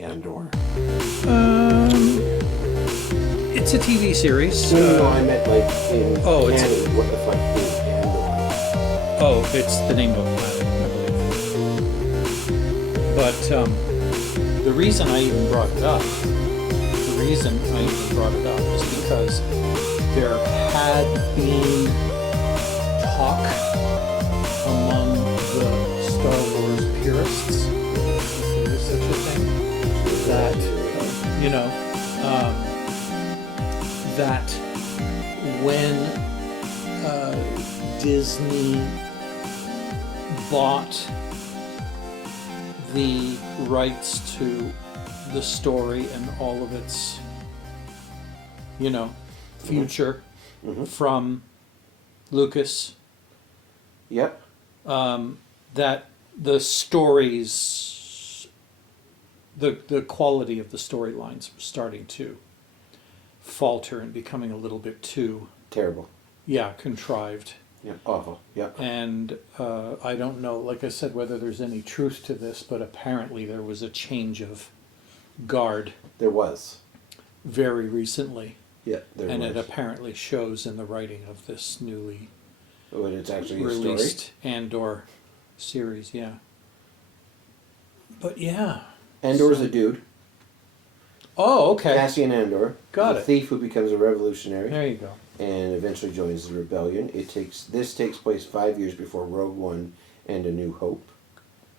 Andor? It's a TV series. No, I meant like in it's canon, what the fuck is Andor? Oh, it's the name of a planet, I believe. But the reason I even brought it up, is because there had been talk among the Star Wars purists, if there is such a thing, that, that when Disney bought the rights to the story and all of its, future from Lucas. Yep. That the stories, the quality of the storylines was starting to falter and becoming a little bit too Terrible. contrived. Yeah, awful. Yeah. And I don't know, like I said, whether there's any truth to this, but apparently there was a change of guard. There was. Very recently. Yeah, there was. And it apparently shows in the writing of this newly when it's actually released Andor series, yeah. But yeah. Andor's a dude. Oh, okay. Cassian Andor. Got a it. Thief who becomes a revolutionary. There you go. And eventually joins the rebellion. This takes place 5 years before Rogue One and A New Hope.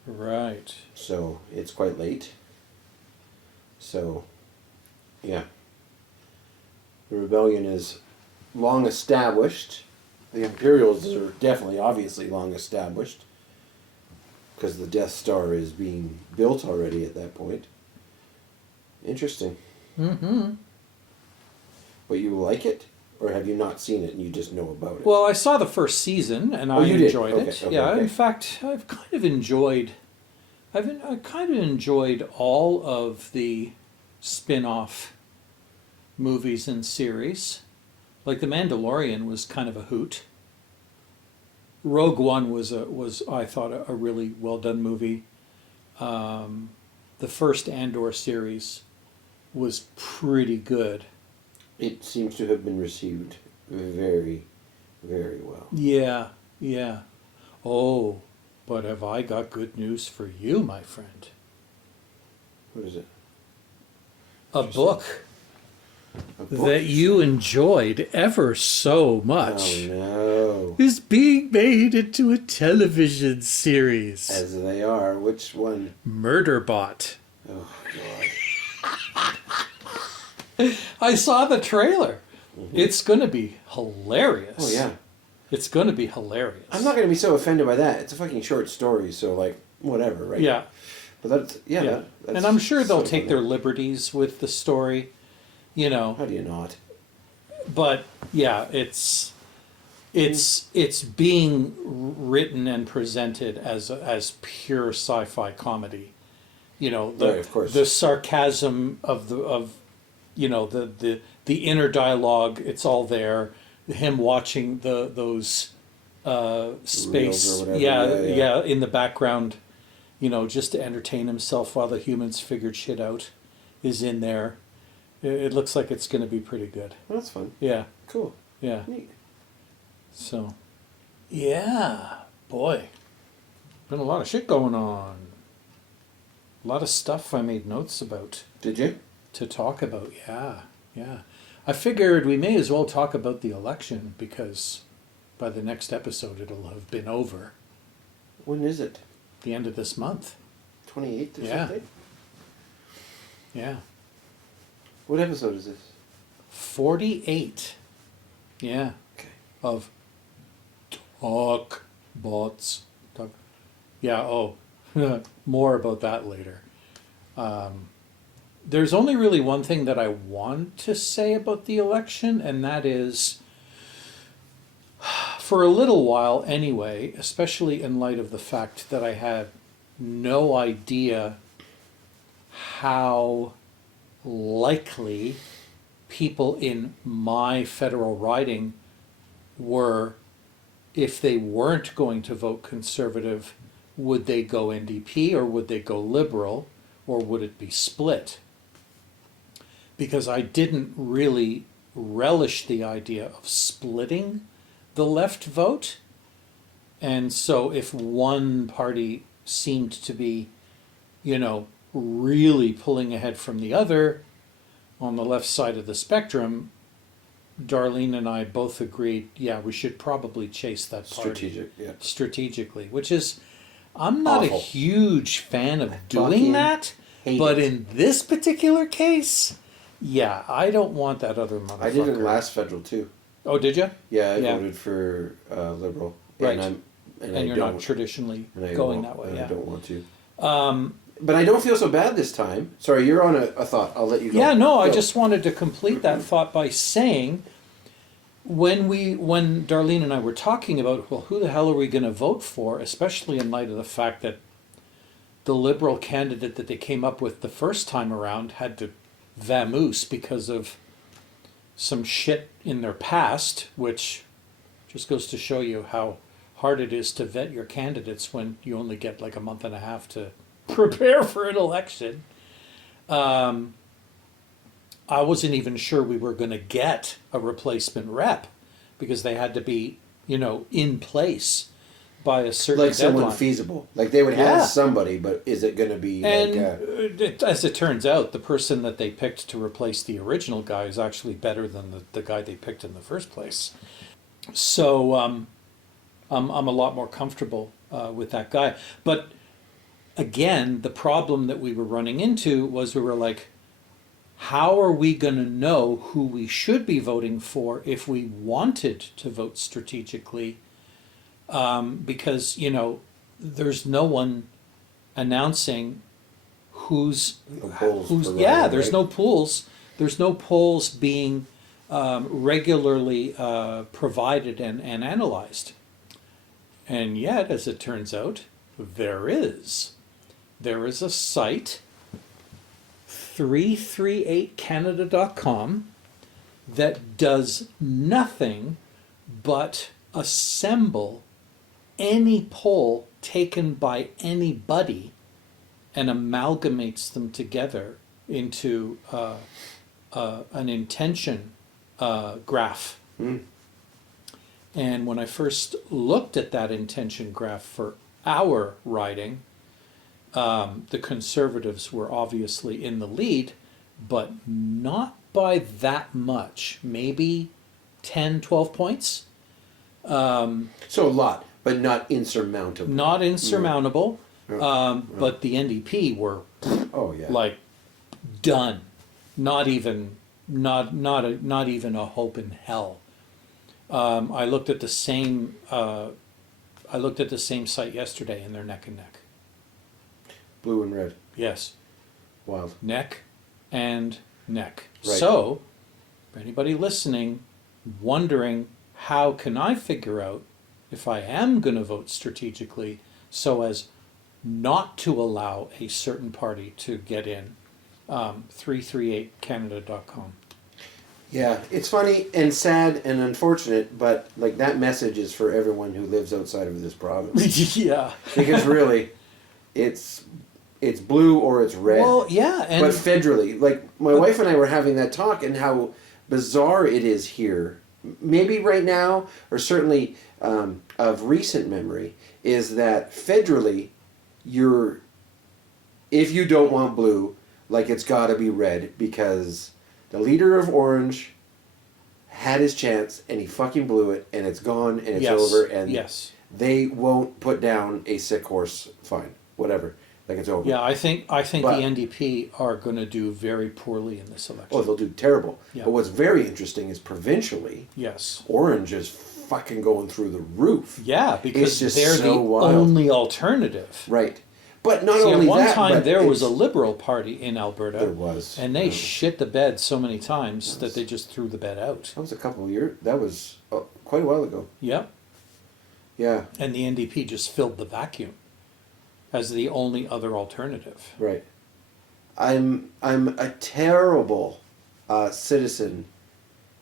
Right. So it's quite late. So, yeah. The rebellion is long established. The Imperials are definitely, obviously, long established. Because the Death Star is being built already at that point. Interesting. Mm-hmm. But you like it? Or have you not seen it and you just know about it? Well, I saw the first season and I you did? enjoyed Okay, it. okay, Yeah, okay. in fact, I kind of enjoyed all of the spin-off movies and series. Like The Mandalorian was kind of a hoot. Rogue One was I thought a really well done movie. The first Andor series was pretty good. It seems to have been received very, very well. Yeah, yeah. Oh, but have I got good news for you, my friend? What is it? A book A book? that you enjoyed ever so much Oh no. is being made into a television series. As they are. Which one? Murderbot. Oh God. I saw the trailer. Mm-hmm. It's going to be hilarious. Oh yeah. It's going to be hilarious. I'm not going to be so offended by that. It's a fucking short story, so like whatever, right? Yeah. But that's Yeah. that's And I'm sure they'll so take funny. their liberties with the story, How do you not? But yeah, it's being written and presented as pure sci-fi comedy. Right, of course. The sarcasm of the inner dialogue, it's all there. Him watching those space, Reels or whatever, yeah. in the background, just to entertain himself while the humans figured shit out, is in there. It looks like it's going to be pretty good. Well, that's fun. Yeah, Cool. yeah. Neat. So, yeah, boy, been a lot of shit going on. A lot of stuff I made notes about Did you? to talk about. Yeah, yeah. I figured we may as well talk about the election because by the next episode it'll have been over. When is it? The end of this month. 28th or Yeah. something? Yeah. What episode is this? 48. Yeah. Okay. Of Talkbots. Yeah, oh, more about that later. There's only really one thing that I want to say about the election, and that is, for a little while anyway, especially in light of the fact that I had no idea how likely people in my federal riding were, if they weren't going to vote conservative, would they go NDP or would they go liberal? or would it be split? Because I didn't really relish the idea of splitting the left vote. And so if one party seemed to be, really pulling ahead from the other on the left side of the spectrum, Darlene and I both agreed, we should probably chase that party strategically, which is, I'm not Awful. a huge fan of doing fucking that, hate but it. in this particular case, I don't want that other motherfucker. I did it last federal too. Oh, did you? Yeah, I voted for Liberal. Right. And you're not traditionally going that way. And Yeah. I don't want to. But I don't feel so bad this time. Sorry, you're on a thought. I'll let you go. Yeah, no, I Go. just wanted to complete that thought by saying, when Darlene and I were talking about, well, who the hell are we going to vote for, especially in light of the fact that the Liberal candidate that they came up with the first time around had to vamoose because of some shit in their past, which just goes to show you how hard it is to vet your candidates when you only get like a month and a half to prepare for an election. I wasn't even sure we were going to get a replacement rep because they had to be, in place by a certain Like someone deadline. feasible. Like they would Yeah. have somebody, but is it going to be And as it turns out, the person that they picked to replace the original guy is actually better than the guy they picked in the first place. So I'm a lot more comfortable with that guy. But again, the problem that we were running into was we were like, how are we going to know who we should be voting for if we wanted to vote strategically? Because, there's no one announcing who's polls for running, there's right? no polls. There's no polls being regularly provided and analyzed. And yet, as it turns out, there is. There is a site, 338canada.com, that does nothing but assemble any poll taken by anybody and amalgamates them together into an intention graph. And when I first looked at that intention graph for our riding, the Conservatives were obviously in the lead, but not by that much, maybe 10, 12 points. So a lot, but not insurmountable. Not insurmountable, Yeah. but the NDP were Oh yeah. like done. Not even a hope in hell. I looked at the same site yesterday, and they're neck and neck. Blue and red. Yes, Wild. neck and neck. Right. So, for anybody listening, wondering how can I figure out if I am going to vote strategically so as not to allow a certain party to get in, 338canada.com. Yeah, it's funny and sad and unfortunate, but like that message is for everyone who lives outside of this province. Yeah. Because really, it's blue or it's red. Well, yeah, and but federally, like my wife and I were having that talk, and how bizarre it is here. Maybe right now, or certainly of recent memory, is that federally, if you don't want blue, like it's got to be red, because the leader of Orange had his chance and he fucking blew it, and it's gone and it's yes, over, and yes. they won't put down a sick horse. Fine, whatever. Like it's over. Yeah, I think But- the NDP are going to do very poorly in this election. Oh, they'll do terrible. Yeah. But what's very interesting is provincially, Yes. Orange is fucking going through the roof. Yeah, because just they're so the wild. only alternative. Right. But not See, only at one that, time but there was a it's- Liberal Party in Alberta. There was. And they Yeah. shit the bed so many times that they just threw the bed out. That was a couple of years. That was quite a while ago. Yep. Yeah. And the NDP just filled the vacuum as the only other alternative. Right. I'm a terrible citizen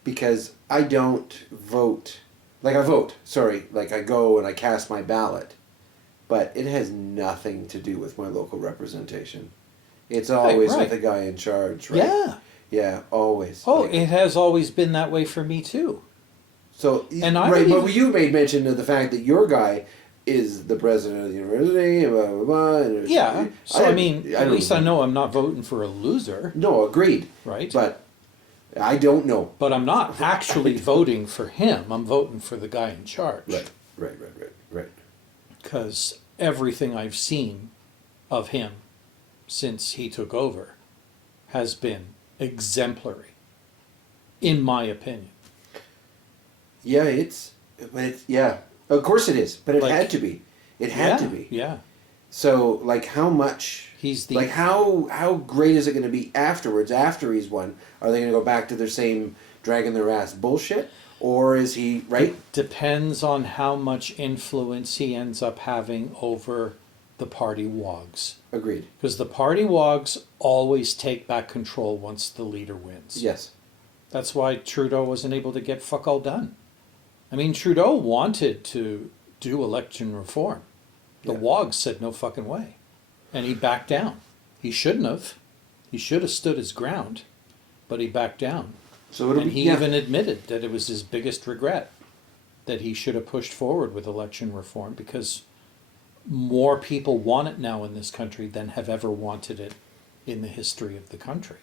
because I don't vote. Like I vote. Sorry. Like I go and I cast my ballot, but it has nothing to do with my local representation. It's always right. with the guy in charge, right? Yeah. Yeah, always. Oh, Like, it has always been that way for me too. so, And I right, would but even- you made mention of the fact that your guy is the president of the university, blah, blah, blah. And there's- Yeah. So I mean, at don't least I know I'm not voting for a loser, No, agreed. right? But I don't know. But I'm not actually voting for him. I'm voting for the guy in charge. Right. Because everything I've seen of him since he took over has been exemplary, in my opinion. Yeah, yeah. Of course it is, but it Like- had to be. It had to be. Yeah. So, like, how much? He's the Like, how great is it going to be afterwards? After he's won, are they going to go back to their same dragging their ass bullshit, or is he right? depends on how much influence he ends up having over the party wogs. Agreed. Because the party wogs always take back control once the leader wins. Yes. That's why Trudeau wasn't able to get fuck all done. I mean, Trudeau wanted to do election reform. The Yeah. wogs said no fucking way. And he backed down. He shouldn't have. He should have stood his ground, but he backed down. So it'll And be he yeah. even admitted that it was his biggest regret that he should have pushed forward with election reform because more people want it now in this country than have ever wanted it in the history of the country.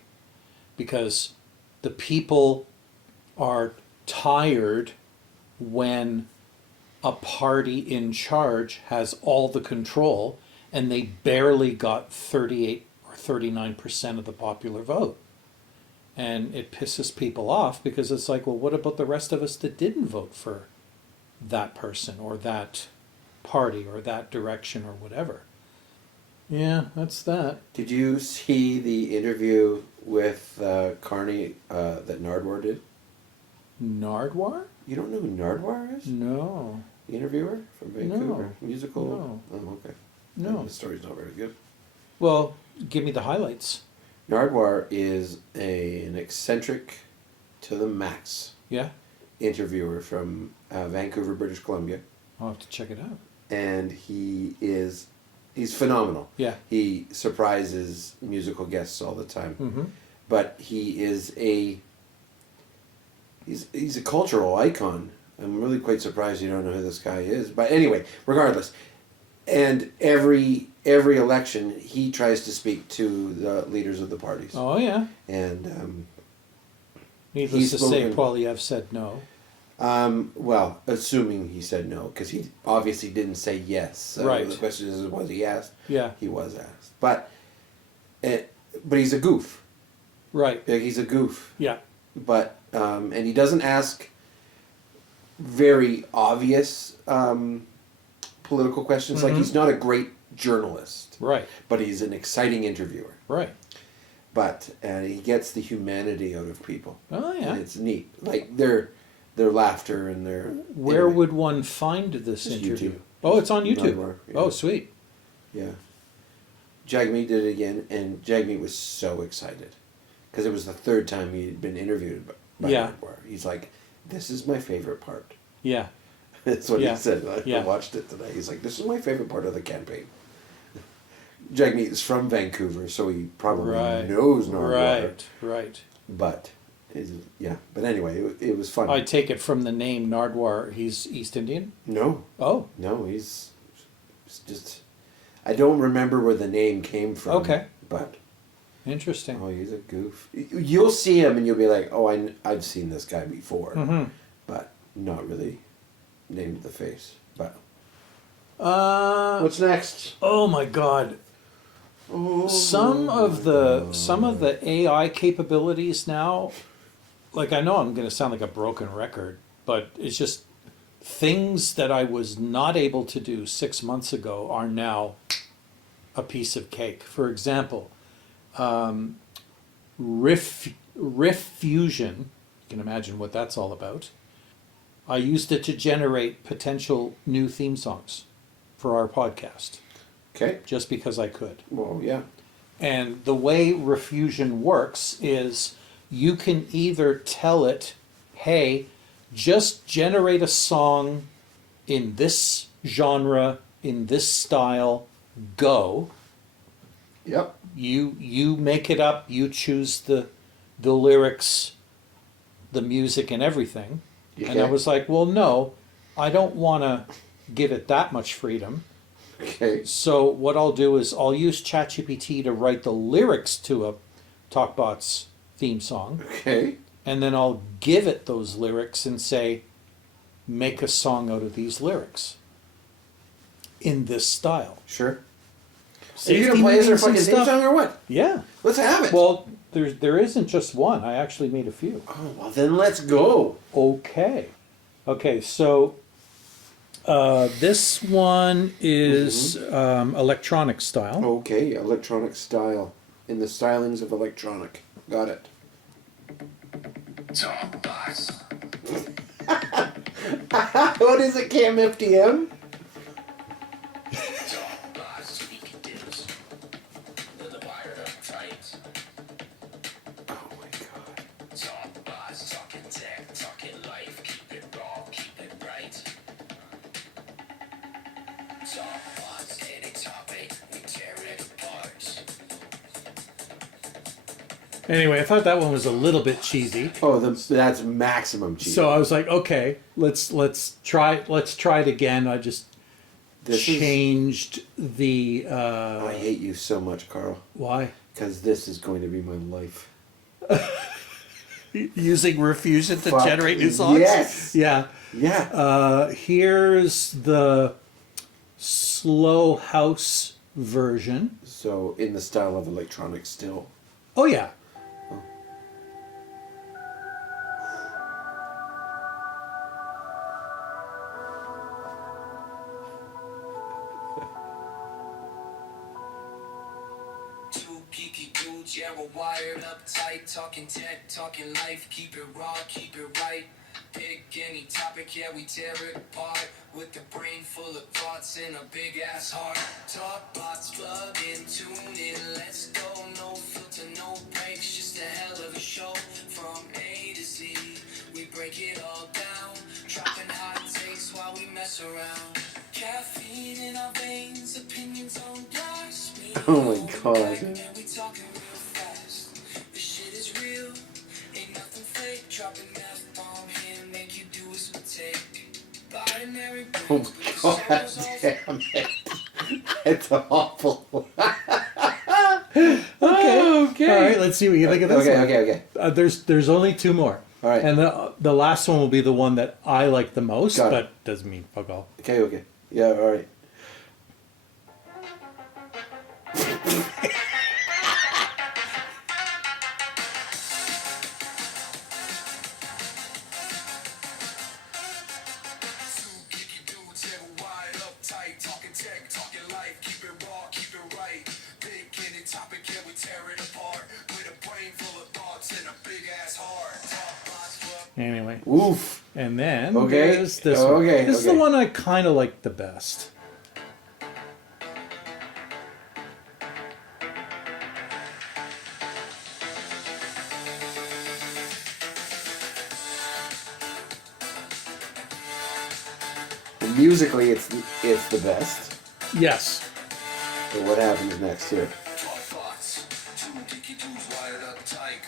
Because the people are tired when a party in charge has all the control and they barely got 38 or 39% of the popular vote. And it pisses people off because it's like, well, what about the rest of us that didn't vote for that person or that party or that direction or whatever? Yeah, that's that. Did you see the interview with Carney that Nardwar did? Nardwar? You don't know who Nardwar is? No. The interviewer from Vancouver, No. musical. No. Oh, okay. No. The story's not very good. Well, give me the highlights. Nardwar is an eccentric to the max Yeah? interviewer from Vancouver, British Columbia, I'll have to check it out. and he's phenomenal. Yeah. He surprises musical guests all the time, Mm-hmm. but he is he's a cultural icon. I'm really quite surprised you don't know who this guy is. But anyway, regardless, and every election he tries to speak to the leaders of the parties, Oh, yeah. and Needless He's to say, spoken. Poilievre said no. well, assuming he said no, because he obviously didn't say yes. So Right. the question is, was he asked? Yeah. He was asked, but he's a goof. Right. Like, he's a goof, Yeah. but and he doesn't ask very obvious political questions. Like, Mhm. he's not a great journalist, Right. but he's an exciting interviewer. Right. But he gets the humanity out of people. Oh, yeah. And it's neat. Like their laughter and their Where anyway. would one find this Just interview? YouTube. Oh, it's on YouTube. Nardwar, yeah. Oh, sweet. Yeah. Jagmeet did it again, and Jagmeet was so excited because it was the third time he'd been interviewed by Yeah. Nardwar. He's like, "This is my favorite part." Yeah. That's what Yeah. he said. I Yeah. watched it today. He's like, "This is my favorite part of the campaign." Jagmeet is from Vancouver, so he probably Right. knows Nardwar. Right. Right. But yeah. But anyway, it was fun. I take it from the name Nardwar, he's East Indian? No, Oh, he's just. I don't remember where the name came from. Okay. But interesting. oh, he's a goof. You'll see him and you'll be like, oh, I've seen this guy before, Mm-hmm. but not really named the face. But What's what's next? oh my God. Some of the AI capabilities now, like, I know I'm going to sound like a broken record, but it's just things that I was not able to do 6 months ago are now a piece of cake. For example, riff fusion. You can imagine what that's all about. I used it to generate potential new theme songs for our podcast, Okay. just because I could. Well, yeah. And the way Refusion works is you can either tell it, hey, just generate a song in this genre, in this style, go. Yep. You make it up. You choose the lyrics, the music, and everything. And I Okay. was like, well, no, I don't want to give it that much freedom. Okay. So what I'll do is I'll use ChatGPT to write the lyrics to a Talkbots theme song, Okay. and then I'll give it those lyrics and say, make a song out of these lyrics in this style. Sure. Are Safety you gonna play as our meetings and fucking theme stuff. song or what? Yeah. Let's have it. Well, there isn't just one. I actually made a few. Oh well, then let's go. Okay. Okay, so this one is electronic style. Okay, electronic style. In the stylings of electronic. Got it. Talkbots. What is it, Cam FDM? Talkbots. Sneaky dips. They're the wired up tight. Oh my god. Talkbots. Talking tech. Talking life. Keep it raw. Keep it right. Talkbots. Any topic. We tear it apart. Anyway, I thought that one was a little bit cheesy. Oh, that's maximum cheese. So I was like, okay, let's try it again. I just This is- changed the I hate you so much, Carl. why Because this is going to be my life. using Refusion to Fuck generate new songs. yes. Yeah. Yeah. Here's the slow house version. So in the style of electronic still. Oh yeah. Two geeky dudes, yeah, we're wired up tight. Talking tech, talking life, keep it raw, keep it right. Pick any topic, yeah, we tear it apart. With the brain full of thoughts and a big ass heart. Talkbots, plug in, tune in, let's go. No filter, no breaks, just a hell of a show. From A to Z, we break it all down. Dropping hot takes while we mess around. Caffeine in our veins, opinions on gas. Oh my god. And we talking real fast. This shit is real, ain't nothing fake. Dropping that bomb here, make you do as we take. Binary Oh breaks, my but god, the souls damn it. It's awful. Okay. Okay. All right. Let's see what you think of this one. Okay. There's only two more. All right. And the last one will be the one that I like the most, Got it. but doesn't mean fuck all. Okay. Yeah, alright. Two geeky dudes, yeah, we're wired up tight. Talking tech, talking life, keep it raw, keep it right. Big any topic, yeah, we tear it apart. With a brain full of thoughts and a big ass heart. Talkbots, well, Anyway. Oof. And then Okay. there's this one. Okay, This is the okay. one I kind of like the best. And musically, it's the best. Yes. But what happens next here? Talkbots, two geeky dudes wired up tight.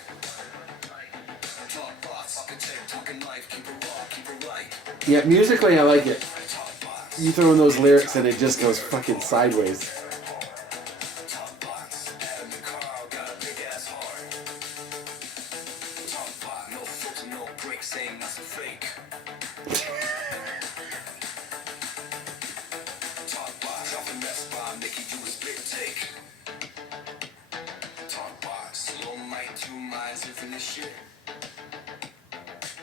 Talkbots, talking tech, talking life, keep it raw, keep it right. Yeah, musically, I like it. Talkbots, You throw in those lyrics and it just goes fucking sideways. Talkbots, Adam and Carl got a big ass heart. Talkbot, no filter, no breaks, ain't nothing fake. Talkbots, dropping that spot, make you do his big take. Talkbots, low mic, 2 minds, infinite shit.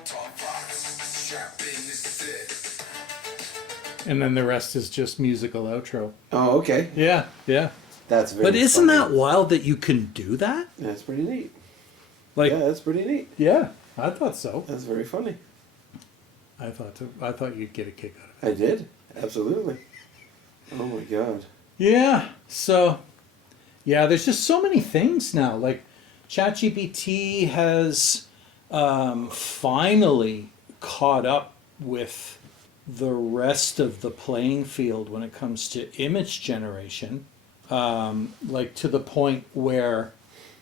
Talkbots, strap in, this is it. And then the rest is just musical outro. Oh, okay. Yeah. That's very But isn't funny. that wild that you can do that? That's pretty neat. Like, Yeah, that's pretty neat. yeah, I thought so. That's very funny. I thought you'd get a kick out of it. I did. Absolutely. Oh my god. Yeah. So, yeah, there's just so many things now. Like, ChatGPT has finally caught up with the rest of the playing field when it comes to image generation like to the point where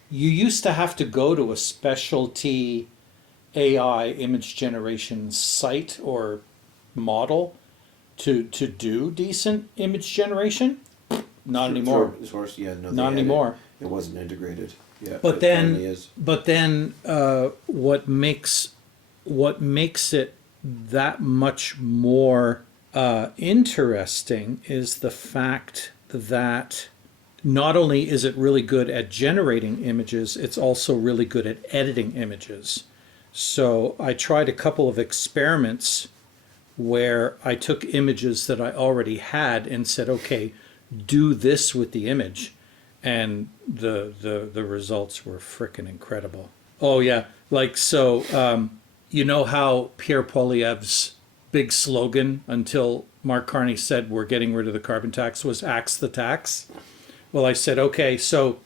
you used to have to go to a specialty AI image generation site or model to do decent image generation. Not anymore. Yeah, no, Not anymore. It wasn't integrated. Yeah, But it then, finally is. what makes it that much more interesting is the fact that not only is it really good at generating images, it's also really good at editing images. So I tried a couple of experiments where I took images that I already had and said, okay, do this with the image. And the results were frickin' incredible. Oh yeah, like so, you know how Pierre Poilievre's big slogan until Mark Carney said we're getting rid of the carbon tax was axe the tax? Well, I said, okay, so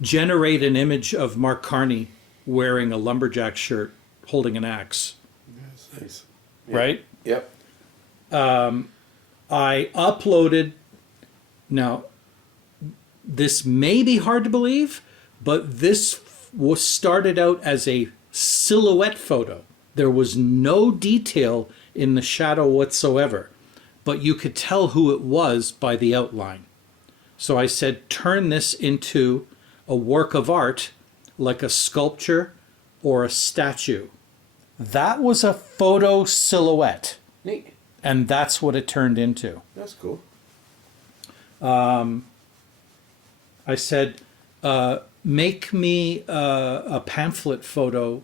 generate an image of Mark Carney wearing a lumberjack shirt holding an axe, That's nice. right? Yep. I uploaded, now this may be hard to believe, but this was started out as a silhouette photo. There was no detail in the shadow whatsoever, but you could tell who it was by the outline. So I said, turn this into a work of art, like a sculpture or a statue. That was a photo silhouette, Neat. and that's what it turned into. That's cool. I said, make me a pamphlet photo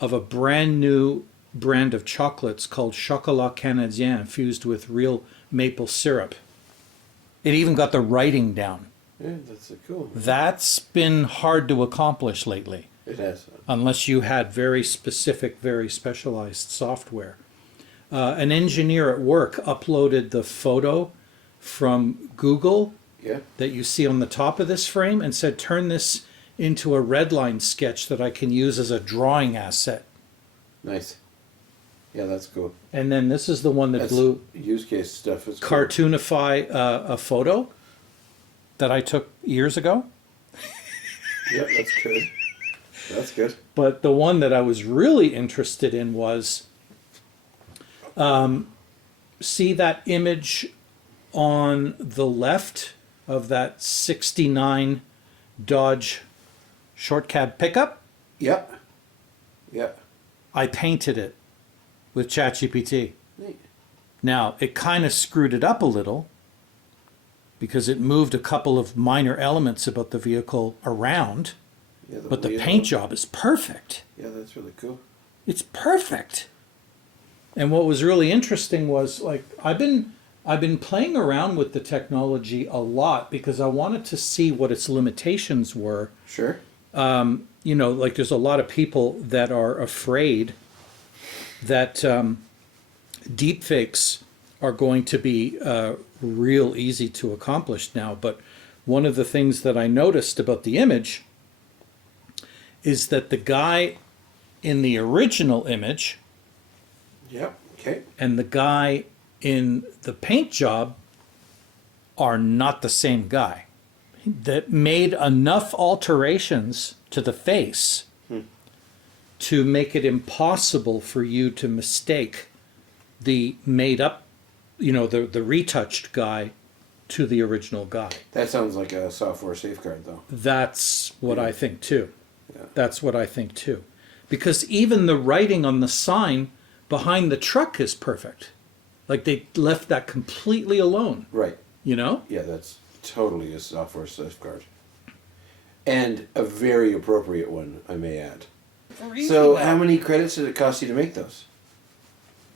of a brand new brand of chocolates called Chocolat Canadien infused with real maple syrup. It even got the writing down. Yeah, that's cool. That's been hard to accomplish lately, It has. unless you had very specific, very specialized software. An engineer at work uploaded the photo from Google Yeah. that you see on the top of this frame and said, turn this into a redline sketch that I can use as a drawing asset. Nice. Yeah, that's cool. And then this is the one that That's blew use case stuff. Is cool. cartoonify a photo that I took years ago. Yep, that's good. That's good. But the one that I was really interested in was, see that image on the left of that 69 Dodge short cab pickup? Yep. Yep. I painted it with ChatGPT. Neat. Now, it kind of screwed it up a little because it moved a couple of minor elements about the vehicle around, Yeah, but the wheel. paint job is perfect. Yeah, that's really cool. It's perfect. And what was really interesting was, like, I've been playing around with the technology a lot because I wanted to see what its limitations were. Sure. You know, like there's a lot of people that are afraid that deepfakes are going to be real easy to accomplish now. But one of the things that I noticed about the image is that the guy in the original image Yep. Okay. and the guy in the paint job are not the same guy. That made enough alterations to the face to make it impossible for you to mistake the made up, you know, the retouched guy to the original guy. That sounds like a software safeguard, though. That's what I think too. Yeah. That's what I think too. Because even the writing on the sign behind the truck is perfect. Like they left that completely alone, Right. you know? Yeah, that's totally a software safeguard. And a very appropriate one, I may add. So, how many credits did it cost you to make those?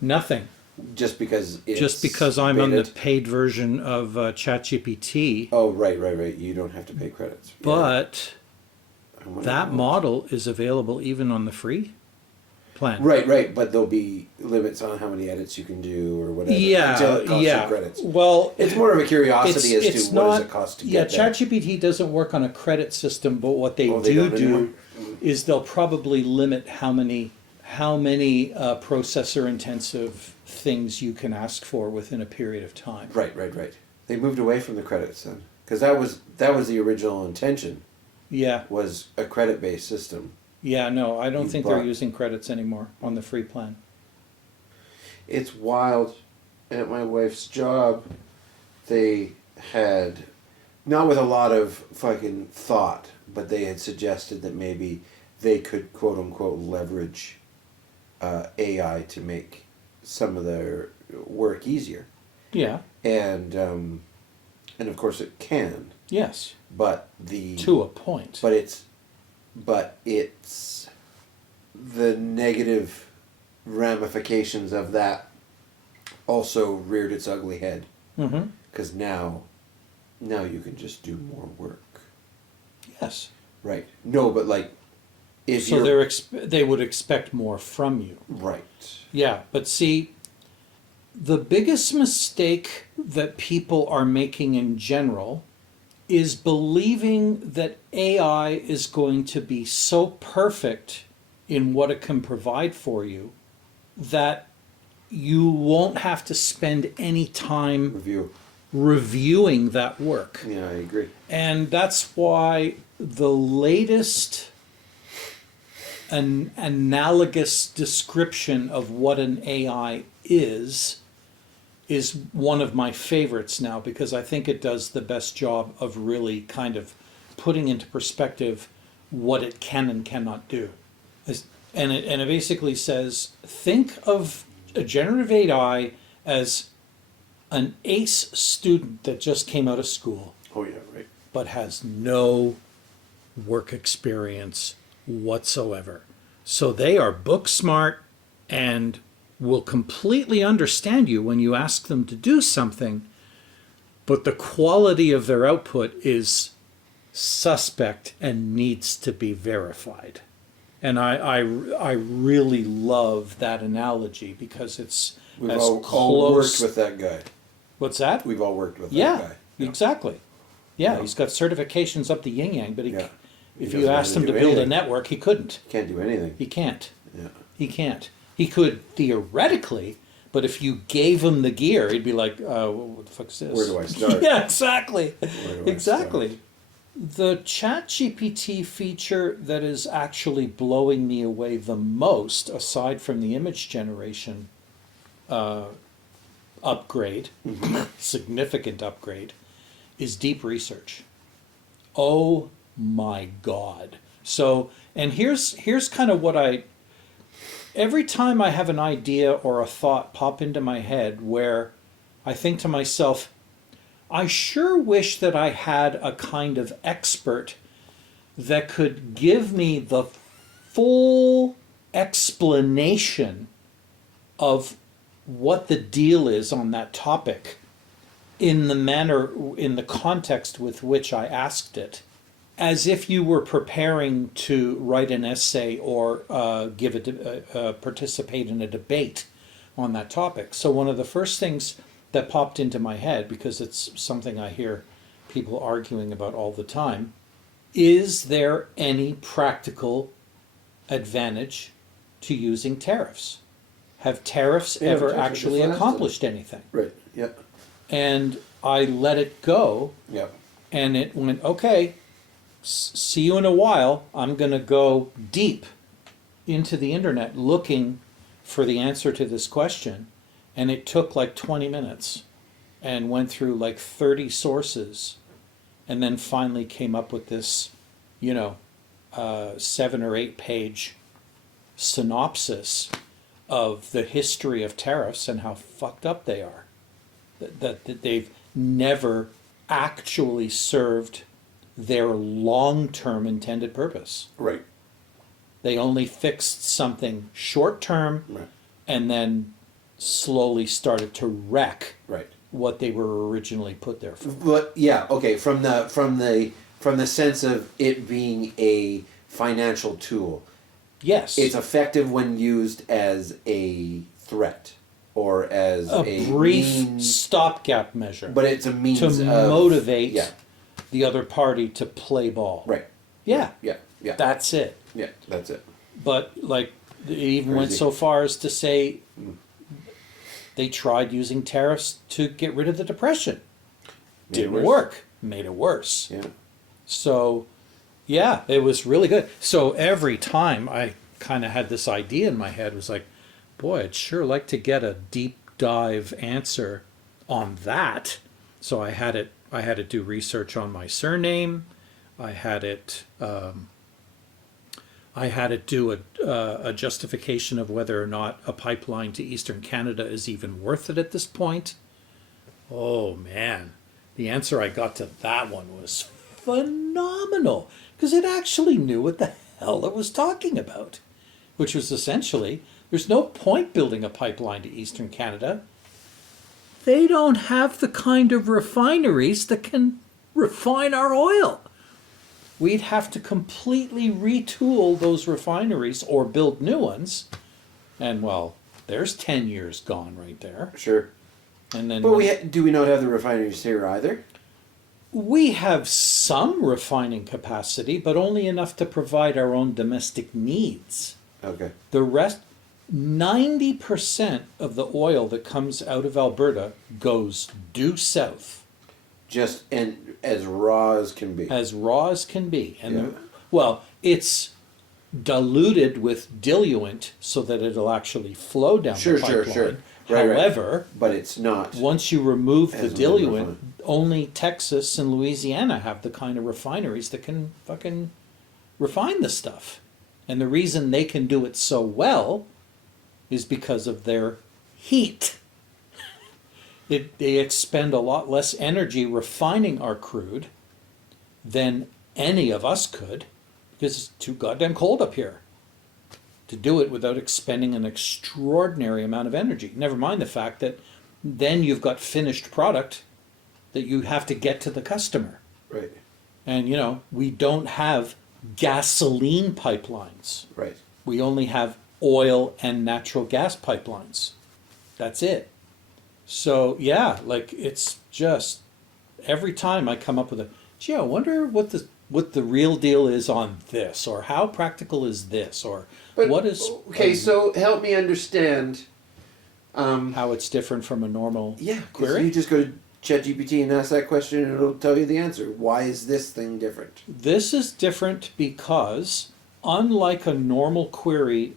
Nothing. Just because it's Just because I'm on the beta? paid version of ChatGPT. Oh, right. You don't have to pay credits. Yeah. But I wonder that how- model is available even on the free plan. Right. But there'll be limits on how many edits you can do or whatever. until Yeah, it costs yeah. you credits. Well, It's more of a curiosity as it's to not, what does it cost to yeah, get there. ChatGPT doesn't work on a credit system, but what they Oh, they do don't anymore? do is they'll probably limit how many processor intensive things you can ask for within a period of time. Right. They moved away from the credits then. because that was the original intention, Yeah. was a credit-based system. Yeah, no, I don't You think they're bought- using credits anymore on the free plan. It's wild. At my wife's job, they had, not with a lot of fucking thought, but they had suggested that maybe they could quote unquote leverage AI to make some of their work easier. Yeah. And of course it can, Yes. but the To a point. but it's the negative ramifications of that also reared its ugly head, Mm-hmm. because now you can just do more work. Yes. Right. No, but like if So you're they would expect more from you. right. Yeah, but see, the biggest mistake that people are making in general is believing that AI is going to be so perfect in what it can provide for you that you won't have to spend any time Review. reviewing that work. Yeah, I agree. And that's why the latest an analogous description of what an AI is one of my favorites now, because I think it does the best job of really kind of putting into perspective what it can and cannot do. And it basically says, think of a generative AI as an ace student that just came out of school Oh yeah, right. but has no work experience whatsoever. So they are book smart and will completely understand you when you ask them to do something, but the quality of their output is suspect and needs to be verified. And I really love that analogy because it's We've as all close. worked with that guy. What's that? We've all worked with that Yeah, guy. exactly. Yeah, he's got certifications up the yin yang, but Yeah. He if you doesn't asked know him to to do build a anything. network, he couldn't. Can't do anything. He can't. Yeah. He can't. He could theoretically, but if you gave him the gear, he'd be like, what the fuck's this? Where do I start? Yeah, exactly. Where do I Exactly. The ChatGPT feature that is actually blowing me away the most, aside from the image generation upgrade, significant upgrade, is deep research. Oh my God. So, and here's kind of what every time I have an idea or a thought pop into my head where I think to myself, I sure wish that I had a kind of expert that could give me the full explanation of what the deal is on that topic in the context with which I asked it, as if you were preparing to write an essay or participate in a debate on that topic. So one of the first things that popped into my head, because it's something I hear people arguing about all the time, is there any practical advantage to using tariffs? Have tariffs Yeah, ever tariffs are actually defensive. accomplished anything? Right. Yeah. And I let it go, Yeah. and it went, okay, see you in a while. I'm going to go deep into the internet looking for the answer to this question. And it took like 20 minutes and went through like 30 sources and then finally came up with this, 7 or 8 page synopsis of the history of tariffs and how fucked up they are. That they've never actually served their long-term intended purpose. Right. They only fixed something short-term Right. and then slowly started to wreck Right. what they were originally put there for. But yeah, okay. From the sense of it being a financial tool, Yes. it's effective when used as a threat or as a brief means, stopgap measure but it's a means to of motivate Yeah. the other party to play ball. Right. Yeah. Yeah. Yeah. That's it. Yeah. That's it. But like it even went Crazy. so far as to say they tried using tariffs to get rid of the depression. Made it Didn't worse. work. made it worse. Yeah. So, yeah, it was really good. So every time I kind of had this idea in my head, was like, boy, I'd sure like to get a deep dive answer on that. So I had to do research on my surname. I had to do a justification of whether or not a pipeline to Eastern Canada is even worth it at this point. Oh man, the answer I got to that one was phenomenal because it actually knew what the hell it was talking about, which was essentially there's no point building a pipeline to Eastern Canada. They don't have the kind of refineries that can refine our oil. We'd have to completely retool those refineries or build new ones. And well, there's 10 years gone right there. Sure. And then But do we not have the refineries here either? we have some refining capacity, but only enough to provide our own domestic needs. Okay. The rest, 90% of the oil that comes out of Alberta goes due south, Just and as raw as can be. as raw as can be. And Yeah. well, it's diluted with diluent so that it'll actually flow down Sure, the sure, pipeline. sure. Right, right. However, But it's not. once you remove the Hasn't been diluent, refined. only Texas and Louisiana have the kind of refineries that can fucking refine the stuff. And the reason they can do it so well is because of their heat. They expend a lot less energy refining our crude than any of us could because it's too goddamn cold up here to do it without expending an extraordinary amount of energy. Never mind the fact that then you've got finished product that you have to get to the customer. Right. And you know, we don't have gasoline pipelines. Right. We only have oil and natural gas pipelines. That's it. So yeah, like it's just every time I come up with gee, I wonder what the real deal is on this, or how practical is this, or But, what is okay, so help me understand. how it's different from a normal Yeah, 'cause query. you just go to ChatGPT and ask that question, and it'll tell you the answer. Why is this thing different? This is different because unlike a normal query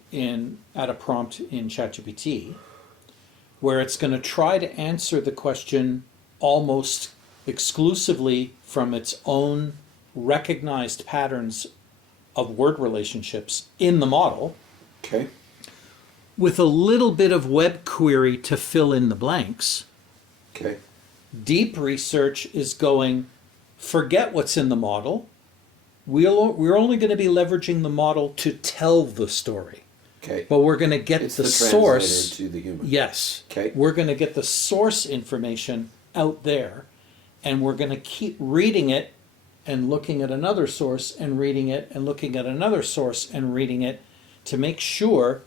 at a prompt in ChatGPT, where it's going to try to answer the question almost exclusively from its own recognized patterns of word relationships in the model, Okay. with a little bit of web query to fill in the blanks, Okay. deep research is going, forget what's in the model. We're only going to be leveraging the model to tell the story. Okay. But we're going to get It's the the source. translator to the human. Yes. Okay. We're going to get the source information out there, and we're going to keep reading it and looking at another source and reading it and looking at another source and reading it to make sure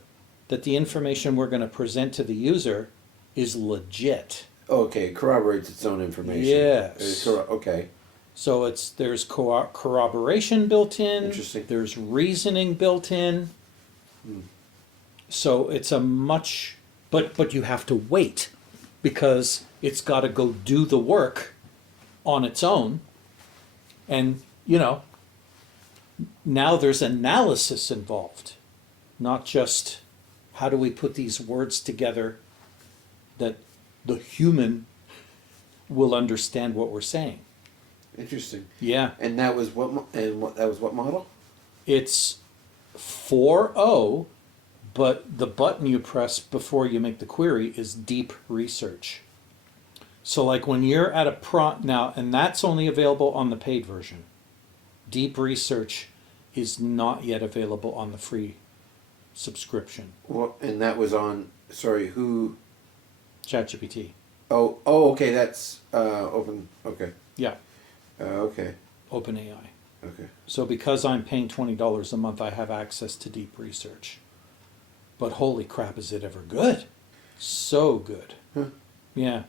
that the information we're going to present to the user is legit. Okay, it corroborates its own information. Yes. Okay. So there's corroboration built in. Interesting. There's reasoning built in. So it's a much, but you have to wait because it's got to go do the work on its own. And, you know, now there's analysis involved, not just how do we put these words together that the human will understand what we're saying. Interesting. Yeah. And that was what model? It's 4.0, but the button you press before you make the query is deep research. So like when you're at a prompt now, and that's only available on the paid version. Deep research is not yet available on the free subscription. Well, and that was on. Sorry, who? ChatGPT. Oh, okay. That's open. Okay. Yeah, Okay. OpenAI. Okay. So because I'm paying $20 a month, I have access to deep research. But holy crap, is it ever good? So good. Huh. Yeah.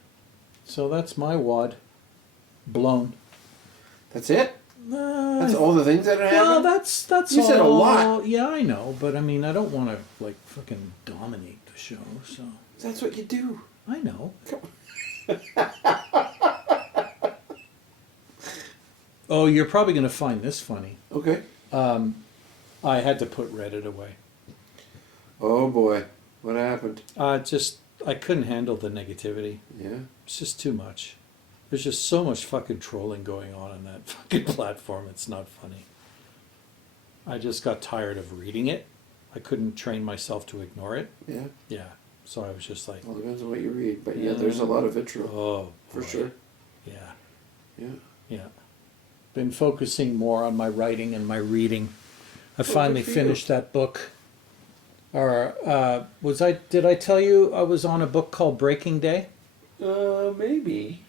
So that's my wad. Blown. That's it. That's all the things that are Well, happening. that's You all. said a lot. Yeah, I know, but I mean, I don't want to like fucking dominate the show. So That's what you do. I know. Come on. Oh, you're probably going to find this funny. Okay. I had to put Reddit away. Oh boy, what happened? I couldn't handle the negativity. Yeah. It's just too much. There's just so much fucking trolling going on that fucking platform. It's not funny. I just got tired of reading it. I couldn't train myself to ignore it. Yeah. Yeah. So I was just like, Well, depends on what you read, but yeah, there's a lot of vitriol oh, for boy. sure. Yeah. Yeah. Yeah. Been focusing more on my writing and my reading. I finally good for finished that book. Or did I tell you I was on a book called Breaking Day? Maybe.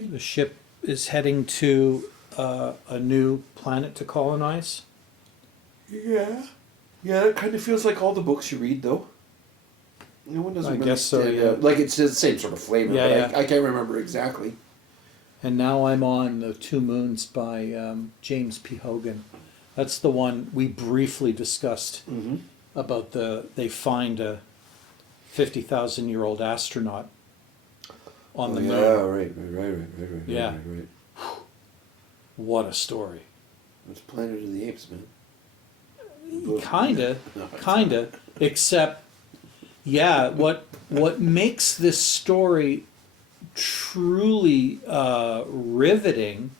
The ship is heading to a new planet to colonize. Yeah. Yeah, it kind of feels like all the books you read, though. No one doesn't I really guess so, stand yeah. out. Like, it's the same sort of flavor, Yeah, but I can't remember exactly. And now I'm on The Two Moons by James P. Hogan. That's the one we briefly discussed Mm-hmm. about they find a 50,000-year-old astronaut on the moon. Yeah, right. Yeah. Right. What a story. It's Planet of the Apes, man. Kinda, except, yeah, what makes this story truly riveting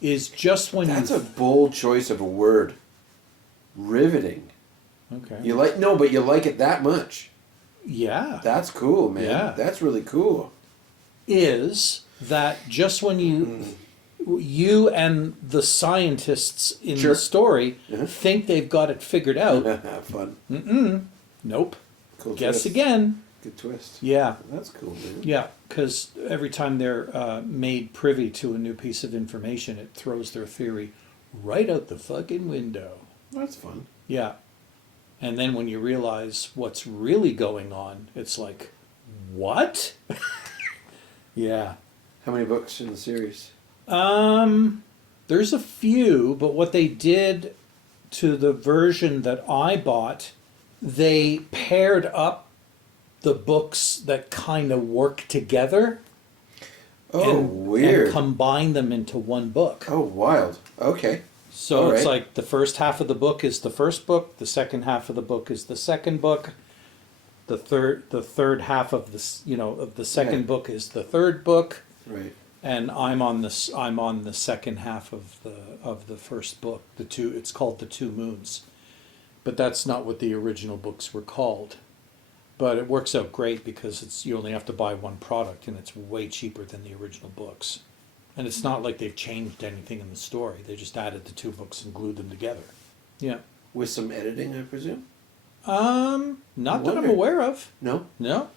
is just when That's a bold choice of a word. Riveting. okay. You like it that much. Yeah. That's cool, man. Yeah. That's really cool. Is that just when you and the scientists in Sure. the story Uh-huh. think they've got it figured out? Fun. Nope. Cool Guess twist. again. Good twist. Yeah. That's cool, man. Yeah, because every time they're made privy to a new piece of information, it throws their theory right out the fucking window. That's fun. Yeah. And then when you realize what's really going on, it's like, what? Yeah. How many books in the series? There's a few, but what they did to the version that I bought, they paired up the books that kind of work together. Oh, weird. And combine them into one book. Oh, wild. Okay. So All it's right. like the first half of the book is the first book, the second half of the book is the second book, the third half of the second Yeah. book is the third book, Right. and I'm on the second half of the first book. It's called The Two Moons, but that's not what the original books were called. But it works out great because you only have to buy one product, and it's way cheaper than the original books. And it's not like they've changed anything in the story. They just added the two books and glued them together. Yeah. With some editing, I presume? Not that I'm wonder. aware of. No? No.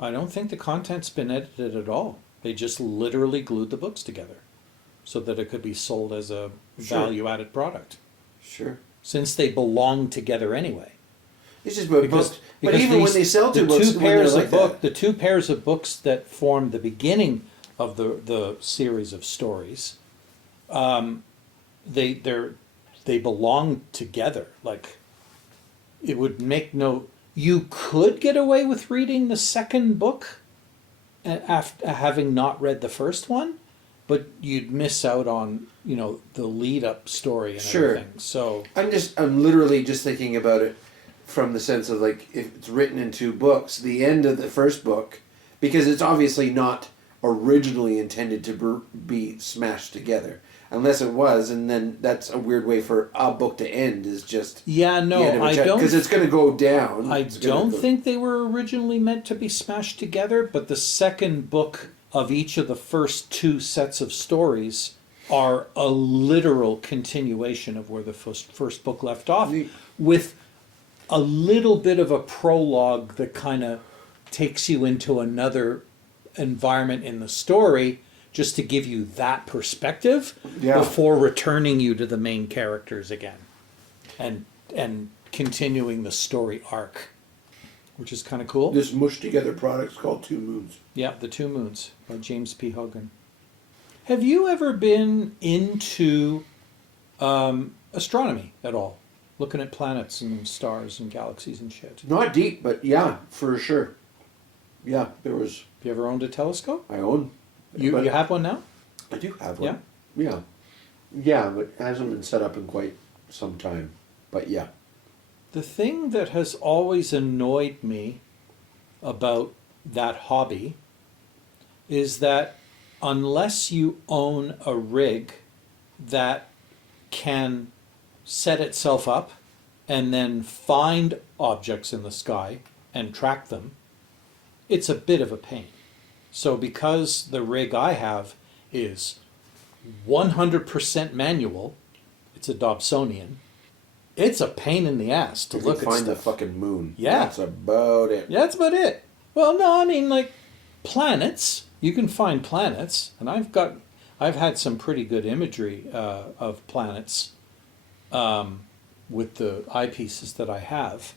I don't think the content's been edited at all. They just literally glued the books together so that it could be sold as a Sure. value-added product. Sure. Since they belong together anyway. It's just but Because- books. But because even when these- they sell two the books, two when they're pairs like of book, that. the two pairs of books that form the beginning of the series of stories, they belong together. Like, it would make no. You could get away with reading the second book after having not read the first one, but you'd miss out on the lead up story and Sure. everything. So I'm literally just thinking about it from the sense of like if it's written in two books, the end of the first book, because it's obviously not originally intended to be smashed together, unless it was, and then that's a weird way for a book to end. Is just yeah, no, I don't. because it's going to go down. I don't think they were originally meant to be smashed together, but the second book of each of the first two sets of stories are a literal continuation of where the first book left off, Neat. with a little bit of a prologue that kind of takes you into another environment in the story just to give you that perspective before returning you to the main characters again and continuing the story arc, which is kind of cool. This mushed together product's called Two Moons. Yeah, The Two Moons by James P. Hogan. Have you ever been into astronomy at all? Looking at planets and stars and galaxies and shit. Not deep, but yeah, for sure. Yeah, there was. Have you ever owned a telescope? I own. You but have one now? I do have one. Yeah. Yeah, but it hasn't been set up in quite some time. But yeah. The thing that has always annoyed me about that hobby is that unless you own a rig that can set itself up and then find objects in the sky and track them, it's a bit of a pain. So because the rig I have is 100% manual, it's a Dobsonian, it's a pain in the ass to You look can at find the stuff. fucking moon. Yeah. That's about it. Yeah, that's about it. Well, no, I mean like planets. You can find planets, and I've had some pretty good imagery of planets with the eyepieces that I have.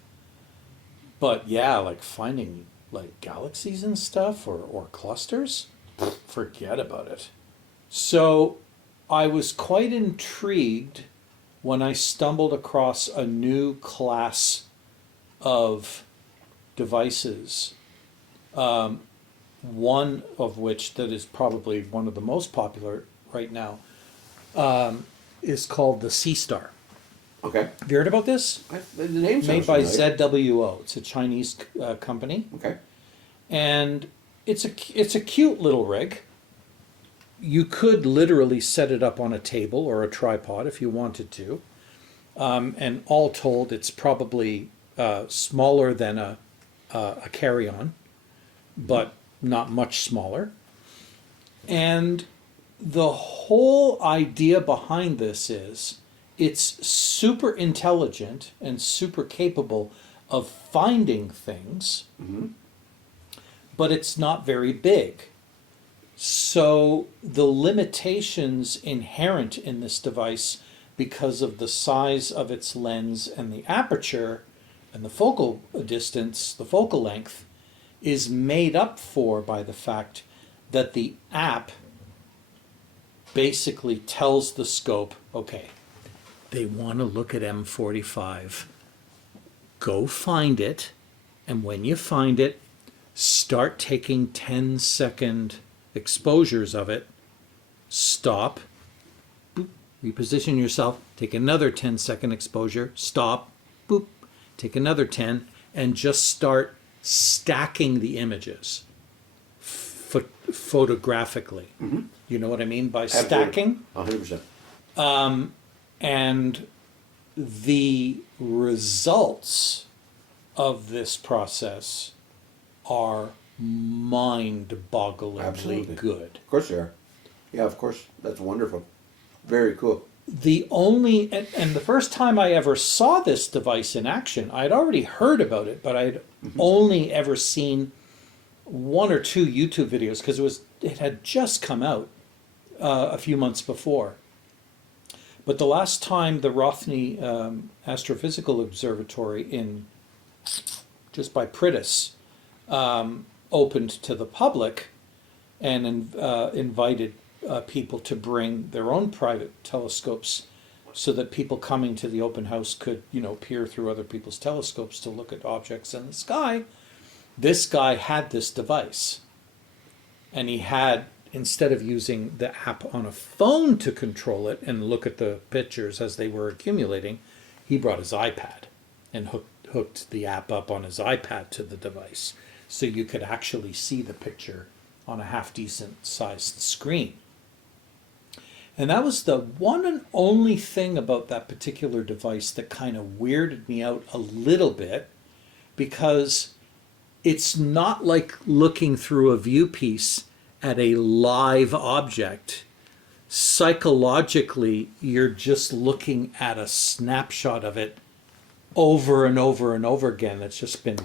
But yeah, like finding like galaxies and stuff or clusters, forget about it. So I was quite intrigued when I stumbled across a new class of devices, one of which that is probably one of the most popular right now, is called the Sea Star. Okay. Have you heard about this? The name sounds Made by familiar. ZWO. It's a Chinese company, Okay. and it's a cute little rig. You could literally set it up on a table or a tripod if you wanted to. And all told, it's probably smaller than a carry-on, but not much smaller. And the whole idea behind this is it's super intelligent and super capable of finding things, but it's not very big. So the limitations inherent in this device because of the size of its lens and the aperture and the focal distance, the focal length, is made up for by the fact that the app basically tells the scope, okay, they want to look at M45. Go find it, and when you find it, start taking 10-second exposures of it, stop, boop, reposition yourself, take another 10-second exposure, stop, boop, take another 10, and just start stacking the images photographically. You know what I mean by stacking? 100%. And the results of this process are mind-bogglingly Absolutely. good. Of course they are. Yeah, of course. That's wonderful. Very cool. The only, and the first time I ever saw this device in action, I'd already heard about it, but I'd only ever seen one or two YouTube videos because it had just come out a few months before. But the last time the Rothney Astrophysical Observatory in just by Pritis opened to the public and invited people to bring their own private telescopes so that people coming to the open house could, peer through other people's telescopes to look at objects in the sky. This guy had this device. And he had, instead of using the app on a phone to control it and look at the pictures as they were accumulating, he brought his iPad and hooked the app up on his iPad to the device. So you could actually see the picture on a half-decent sized screen. And that was the one and only thing about that particular device that kind of weirded me out a little bit, because it's not like looking through a viewpiece at a live object. Psychologically, you're just looking at a snapshot of it over and over and over again. That's just been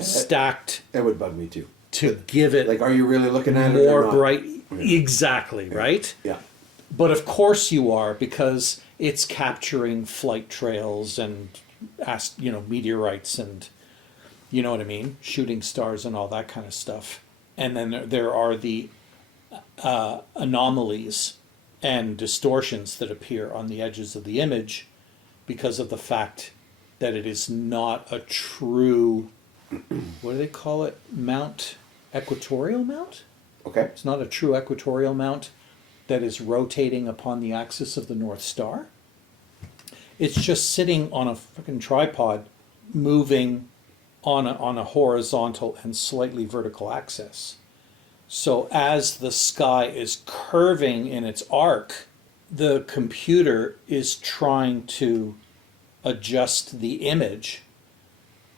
stacked That would bug me too. to give it Like, are you really looking at it or more not? bright. Exactly, right? Yeah. But of course you are, because it's capturing flight trails and meteorites and you know what I mean, shooting stars and all that kind of stuff. And then there are the anomalies and distortions that appear on the edges of the image because of the fact that it is not a true, what do they call it, equatorial mount? Okay. It's not a true equatorial mount. that is rotating upon the axis of the North Star. It's just sitting on a fucking tripod, moving on a horizontal and slightly vertical axis. So as the sky is curving in its arc, the computer is trying to adjust the image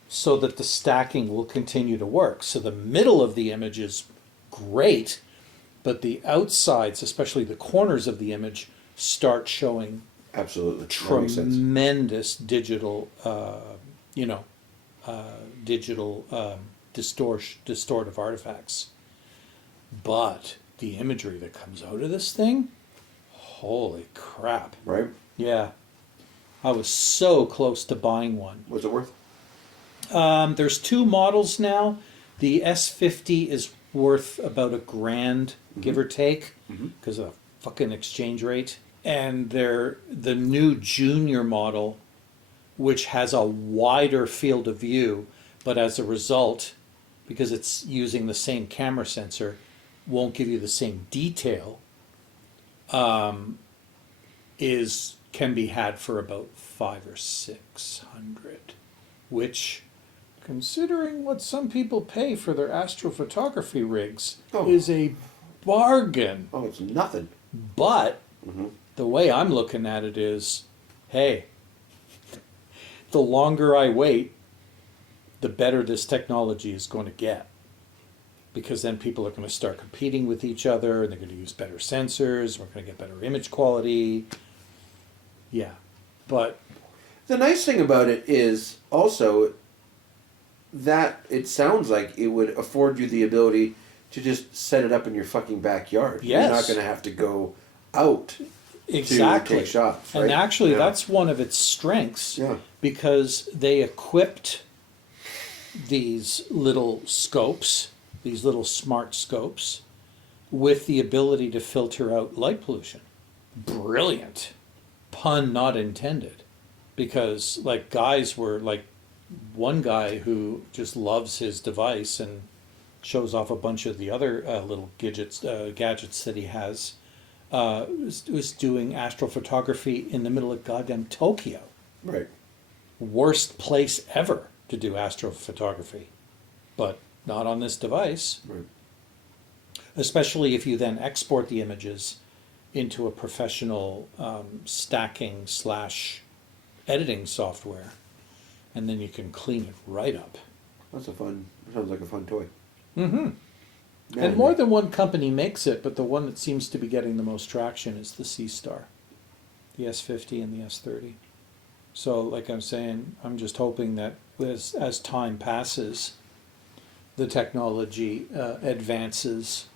so that the stacking will continue to work. So the middle of the image is great, but the outsides, especially the corners of the image, start showing Absolutely. That makes sense. tremendous digital, distortive artifacts. But the imagery that comes out of this thing, holy crap. Right? Yeah. I was so close to buying one. What's it worth? There's two models now. The S50 is worth about $1,000, give or take, because of the fucking exchange rate. And the new junior model, which has a wider field of view, but as a result, because it's using the same camera sensor, won't give you the same detail, can be had for about $500 or $600, which, considering what some people pay for their astrophotography rigs, Oh. is a bargain. Oh, it's nothing. But the way I'm looking at it is, hey, the longer I wait, the better this technology is going to get. Because then people are going to start competing with each other, and they're going to use better sensors, we're going to get better image quality. Yeah. But The nice thing about it is also that it sounds like it would afford you the ability to just set it up in your fucking backyard. You're not Yes. going to have to go out exactly. to take shots. And right? actually, Yeah. that's one of its strengths, Yeah. because they equipped these little scopes, these little smart scopes, with the ability to filter out light pollution. Brilliant. Pun not intended. Because, like, guys were, like, one guy who just loves his device and shows off a bunch of the other little gadgets that he has, was doing astrophotography in the middle of goddamn Tokyo. Right. Worst place ever to do astrophotography, but not on this device. Right. Especially if you then export the images into a professional stacking / editing software, and then you can clean it right up. Sounds like a fun toy. Mm-hmm. And more than one company makes it, but the one that seems to be getting the most traction is the C-Star, the S50 and the S30. So, like I'm saying, I'm just hoping that as time passes, the technology advances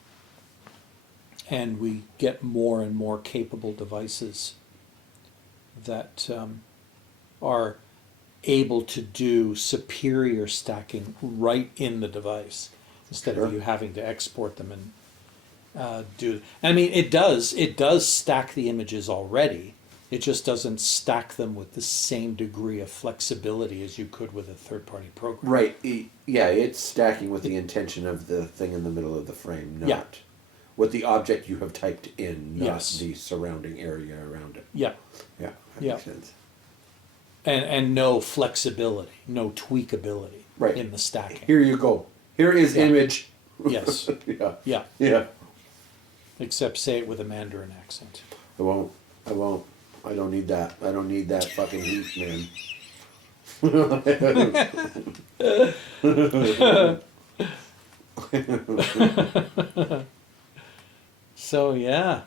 and we get more and more capable devices that are able to do superior stacking right in the device, instead Sure. of you having to export them and do. I mean, it does stack the images already. It just doesn't stack them with the same degree of flexibility as you could with a third-party program. Right. Yeah, it's stacking with the intention of the thing in the middle of the frame, not Yeah. what the object you have typed in, not Yes. the surrounding area around it. Yeah, Yeah, that Yeah. makes sense. and no flexibility, no tweakability Right. in the stacking. Here you go. Here is Yeah. image. Yes, Yeah. yeah. Yeah. Except say it with a Mandarin accent. I won't. I don't need that. I don't need that fucking heat, man. So yeah,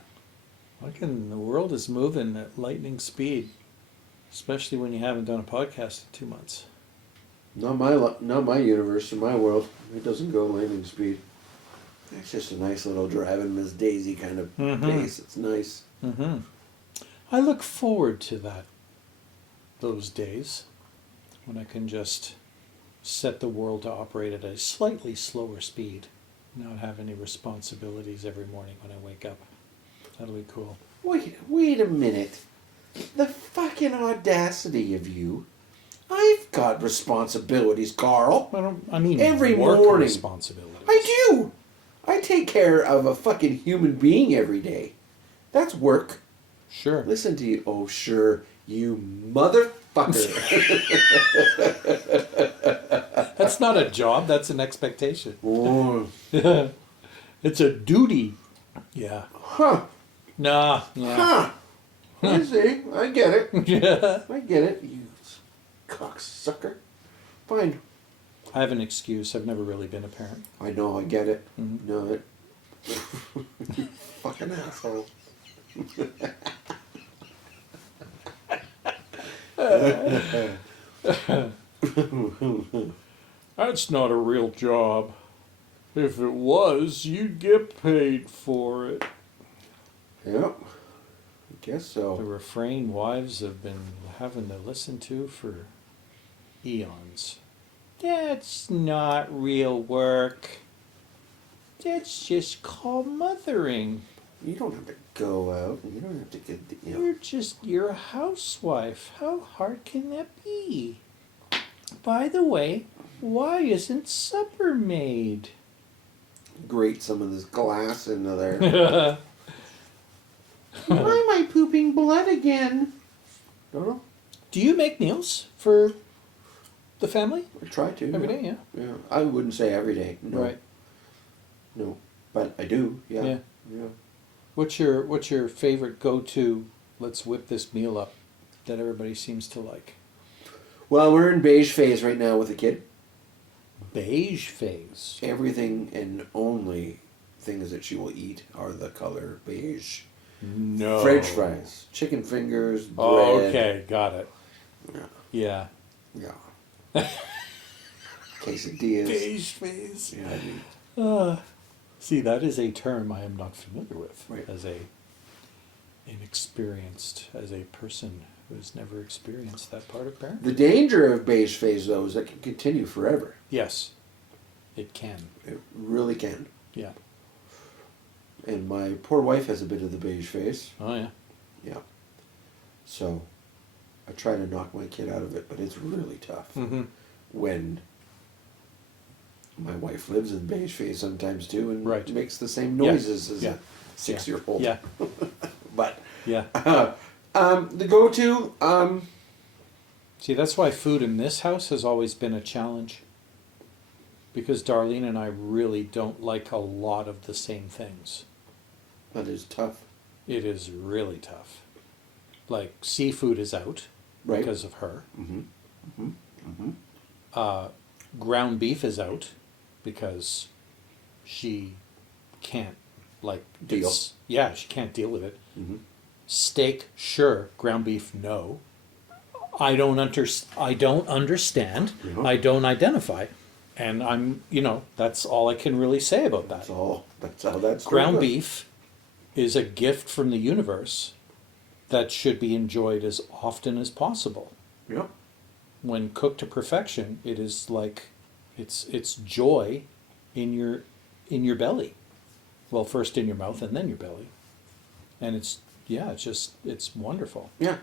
the world is moving at lightning speed, especially when you haven't done a podcast in 2 months. Not my universe or my world. It doesn't go lightning speed. It's just a nice little driving Miss Daisy kind of pace. It's nice. Mm-hmm. I look forward to those days when I can just set the world to operate at a slightly slower speed, not have any responsibilities every morning when I wake up. That'll be cool. Wait a minute. The fucking audacity of you. I've got responsibilities, Carl. I mean Every work morning. responsibilities. I do. I take care of a fucking human being every day. That's work. Sure. Listen to you. Oh, sure. You motherfucker. That's not a job, that's an expectation. Oh. It's a duty. Yeah. Huh. Nah. Yeah. Huh. I see. I get it. Yeah. I get it. You cocksucker. Fine. I have an excuse. I've never really been a parent. I know. I get it. Mhm. No, it. You fucking asshole. That's not a real job. If it was, you'd get paid for it. Yep. I guess so. The refrain wives have been having to listen to for eons. That's not real work. That's just called mothering. You don't have to go out. You don't have to get the. You're a housewife. How hard can that be? By the way, why isn't supper made? Grate some of this glass into there. Why am I pooping blood again? Don't know. Do you make meals for the family I try to. every yeah. day? Yeah. Yeah. I wouldn't say every day. No. Right. No. But I do. Yeah. Yeah. Yeah. What's your favorite go-to? Let's whip this meal up that everybody seems to like. Well, we're in beige phase right now with the kid. Beige phase. Everything and only things that she will eat are the color beige. No. French fries, chicken fingers, bread. Oh, okay, got it. Yeah. Yeah. Yeah. Quesadillas. Beige phase. Yeah, I mean, See, that is a term I am not familiar with. Right. As as a person who has never experienced that part of parenting. the danger of beige phase, though, is that it can continue forever. Yes, it can. It really can. Yeah. And my poor wife has a bit of the beige face. Oh yeah. Yeah. So I try to knock my kid out of it, but it's really tough Mm-hmm. when my wife lives in beige phase sometimes too and Right. makes the same Yeah. noises as Yeah. a 6-year-old. Yeah. But Yeah. the go-to, See, that's why food in this house has always been a challenge. Because Darlene and I really don't like a lot of the same things. that is tough, It is really tough. Like, seafood is out right? because of her. Mm-hmm. Ground beef is out because she can't, like... Deal. Yeah, she can't deal with it. Mm-hmm. Steak, sure. Ground beef, no. I don't understand. Yeah. I don't identify. And that's all I can really say about that. That's how that's Ground beef is a gift from the universe that should be enjoyed as often as possible. Yep. When cooked to perfection, it is like it's joy in your belly. Well, first in your mouth and then your belly. And it's wonderful. Yeah.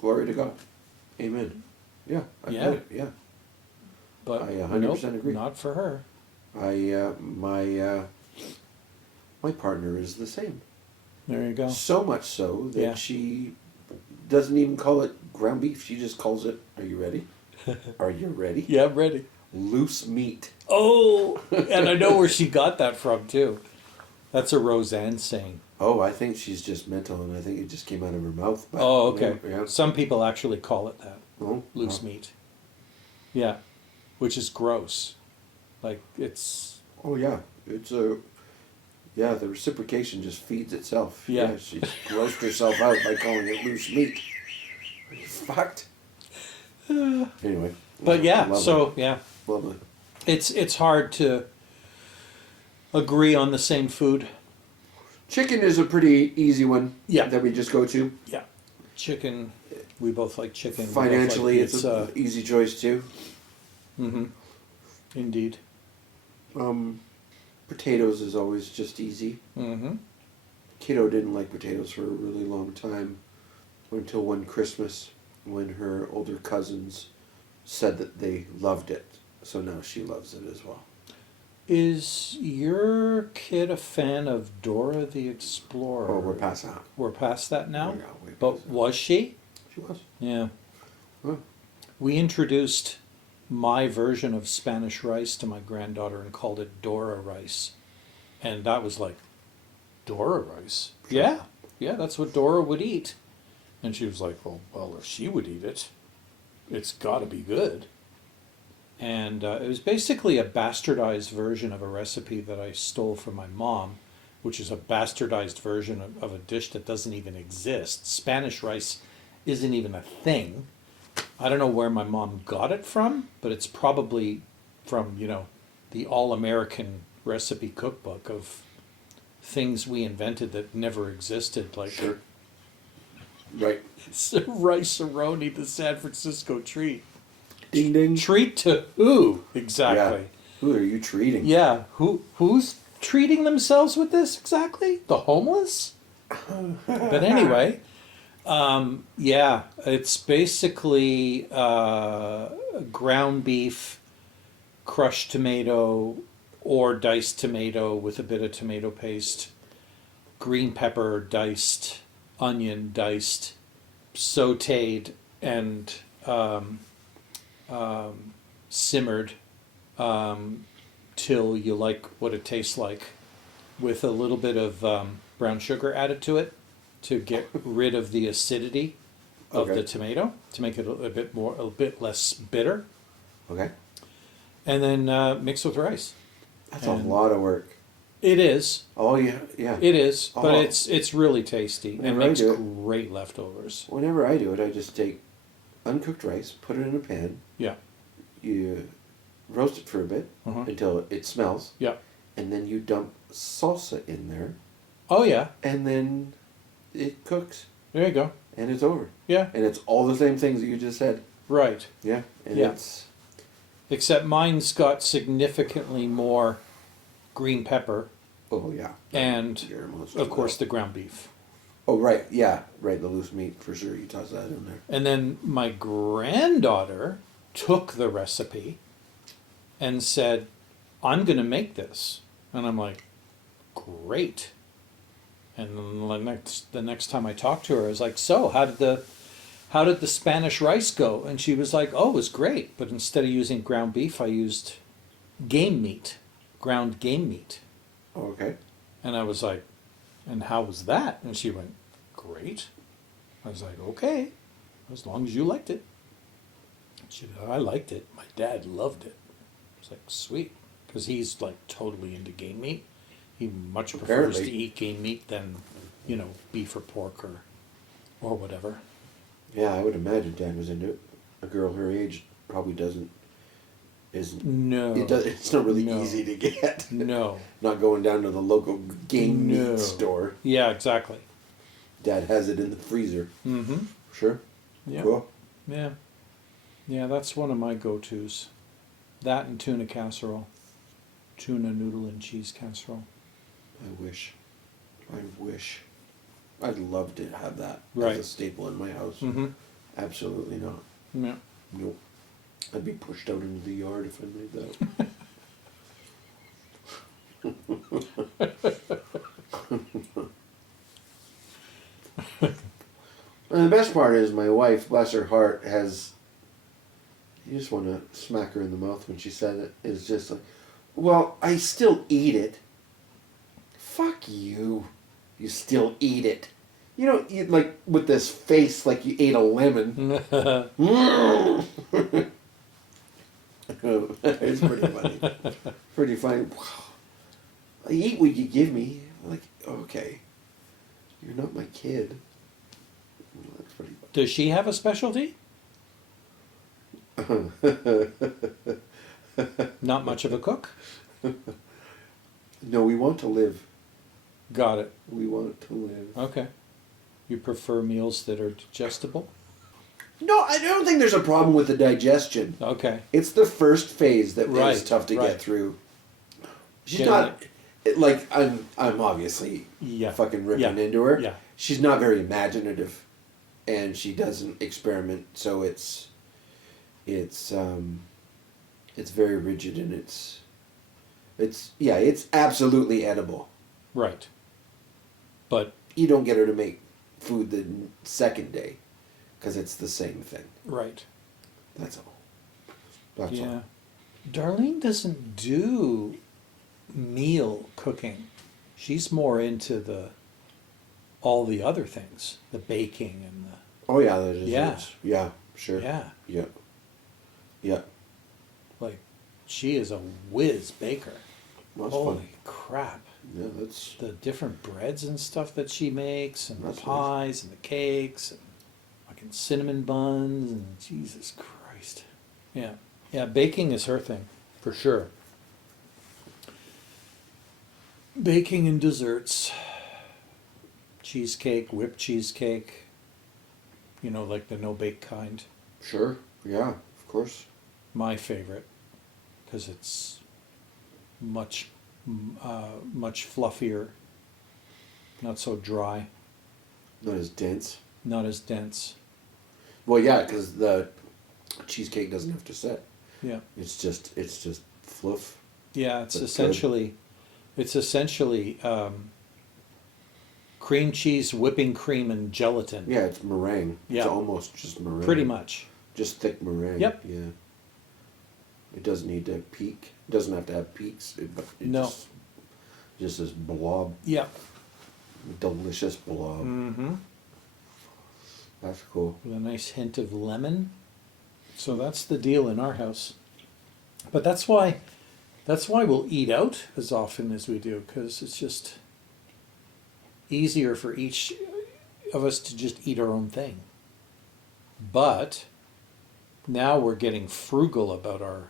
Glory to God. Amen. Yeah. I Yeah. get it. Yeah. But I 100% agree. Not for her. My partner is the same. There you go. So much so that Yeah. she doesn't even call it ground beef. She just calls it, are you ready? Are you ready? Yeah, I'm ready. Loose meat. Oh, and I know where she got that from too. That's a Roseanne saying. Oh, I think she's just mental, and I think it just came out of her mouth. But, Oh, okay. Yeah. Some people actually call it that. Oh, Loose meat. Yeah, which is gross. Like it's. Oh, yeah. The reciprocation just feeds itself. Yeah. She grossed herself out by calling it loose meat. Are you fucked? Anyway. But yeah, Lovely. so yeah, Lovely. it's hard to agree on the same food. Chicken is a pretty easy one. Yeah. That we just go to. Yeah, chicken. We both like chicken. We both Financially, like it's an easy choice too. Mm-hmm. Indeed. Potatoes is always just easy. Mm-hmm. Kiddo didn't like potatoes for a really long time, until one Christmas when her older cousins said that they loved it. So now she loves it as well. Is your kid a fan of Dora the Explorer? Oh, we're past that. We're past that now? Oh, yeah, way past But that. was she? She was. Yeah. Huh. We introduced my version of Spanish rice to my granddaughter and called it Dora rice. And that was like, Dora rice? Sure. Yeah. Yeah, that's what Dora would eat. And she was like, well, if she would eat it, it's got to be good. And it was basically a bastardized version of a recipe that I stole from my mom, which is a bastardized version of a dish that doesn't even exist. Spanish rice isn't even a thing. I don't know where my mom got it from, but it's probably from, the all-American recipe cookbook of things we invented that never existed, like Sure. Right. rice-a-roni, the San Francisco treat. Ding ding. Treat to who exactly? Yeah. Who are you treating? Yeah, who's treating themselves with this exactly? The homeless? But anyway, yeah, it's basically ground beef, crushed tomato, or diced tomato with a bit of tomato paste, green pepper diced, onion diced, sautéed, and simmered till you like what it tastes like, with a little bit of brown sugar added to it to get rid of the acidity of Okay. the tomato, to make it a bit less bitter, Okay. and then mix with rice. That's And a lot of work. It is. Oh yeah, yeah. It is, but Oh. it's really tasty and Whenever I makes do it. great leftovers. Whenever I do it, I just take uncooked rice, put it in a pan. Yeah. You roast it for a bit Uh-huh. until it smells, Yeah. and then you dump salsa in there, Oh yeah. and then it cooks, There you go. and it's over. Yeah. And it's all the same things that you just said. Right. Yeah. And Yeah. it's Except mine's got significantly more green pepper oh yeah. and, You're most of course, the ground beef. Oh right, yeah, right. The loose meat for sure. You toss that in there. And then my granddaughter took the recipe and said, I'm going to make this. And I'm like, great. And then the next time I talked to her, I was like, so how did the Spanish rice go? And she was like, oh, it was great. But instead of using ground beef, I used game meat, ground game meat. Oh, okay. And I was like, and how was that? And she went, great. I was like, okay, as long as you liked it. She said, I liked it. My dad loved it. I was like, sweet. Because he's like totally into game meat. He much prefers to Apparently. eat game meat than, beef or pork or whatever. Yeah, I would imagine Dad was into it. A girl her age probably isn't. No. It's not really No. easy to get. No. Not going down to the local game No. meat store. Yeah, exactly. Dad has it in the freezer. Mm-hmm. Sure. Yeah. Cool. Yeah. Yeah, that's one of my go-tos. That and tuna casserole. Tuna noodle and cheese casserole. I wish. I'd love to have that Right. as a staple in my house. Mm-hmm. Absolutely not. Yeah. Nope. I'd be pushed out into the yard if I made that. And the best part is my wife, bless her heart, has. You just want to smack her in the mouth when she said it. Is just like, well, I still eat it. Fuck you. You still eat it. You don't eat like with this face like you ate a lemon. It's pretty funny. Pretty funny. Wow. I eat what you give me. Like, okay. You're not my kid. Well, that's pretty Does she have a specialty? Not much of a cook? No, we want to live. Got it. We want to live. Okay. You prefer meals that are digestible? No, I don't think there's a problem with the digestion. Okay. It's the first phase that Right, is tough to right. get through. She's Getting not like I'm obviously Yeah. fucking ripping Yeah. into her. Yeah. She's not very imaginative, and she doesn't experiment. So it's very rigid in its It's absolutely edible. Right. But You don't get her to make food the second day, because it's the same thing. right. That's all. That's Yeah. all. Darlene doesn't do meal cooking. She's more into all the other things, the baking and Oh yeah, that is. Yeah. Yeah. Sure. yeah. Yeah. Yeah. Like she is a whiz baker. That's Holy fun. crap. Yeah, that's. The different breads and stuff that she makes, and That's the nice. pies and the cakes and fucking cinnamon buns, and Jesus Christ. Yeah. Yeah, baking is her thing, for sure. Baking and desserts. Cheesecake, whipped cheesecake. You know, like the no bake kind. Sure. Yeah. Of course. My favorite, because it's much much fluffier, not so dry, Not as dense. not as dense. Well, yeah, because the cheesecake doesn't have to set. Yeah, It's just fluff. yeah. It's That's essentially cream cheese, whipping cream, and gelatin. Yeah, it's meringue. Yeah. It's almost just meringue. Pretty much. Just thick meringue. Yep. Yeah. It doesn't need to peak. It doesn't have to have peaks. But it No. just this blob, Yeah. delicious blob. Mm-hmm. That's cool. With a nice hint of lemon. So that's the deal in our house. But that's why we'll eat out as often as we do, because it's just easier for each of us to just eat our own thing. But now we're getting frugal about our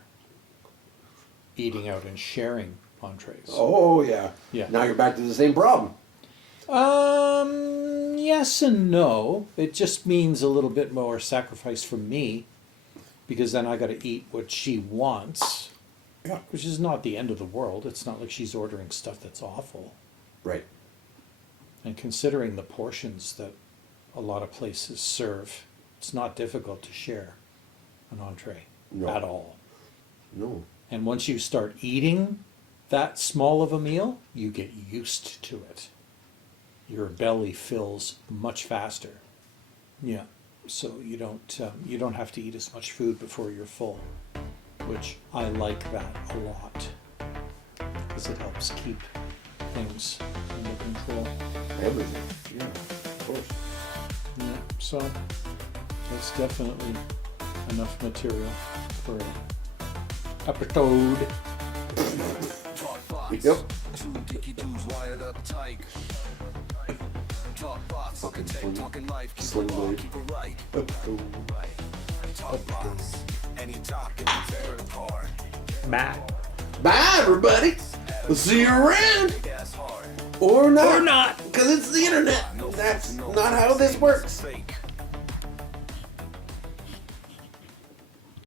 eating out and sharing entrees. Oh yeah. Yeah. Now you're back to the same problem. Yes and no. It just means a little bit more sacrifice from me, because then I got to eat what she wants, Yeah. which is not the end of the world. It's not like she's ordering stuff that's awful. Right. And considering the portions that a lot of places serve, it's not difficult to share an entree No. at all. No. And once you start eating that small of a meal, you get used to it. Your belly fills much faster. Yeah. So you don't have to eat as much food before you're full, which I like that a lot, because it helps keep things under control. Everything. Yeah. Of course. Yeah. So that's definitely enough material for an episode. Talkbots. Yep. Two dicky dudes wired up tight. Talkbots. Fucking Tech, sling- talking life, keep sling it raw, blade. keep it right. Oh. Talkbots. Any topic, third part. Bye. Bye, everybody. We'll see you around. Gas hard. Or not. Or not. Because it's the internet. That's not how this works. Fake.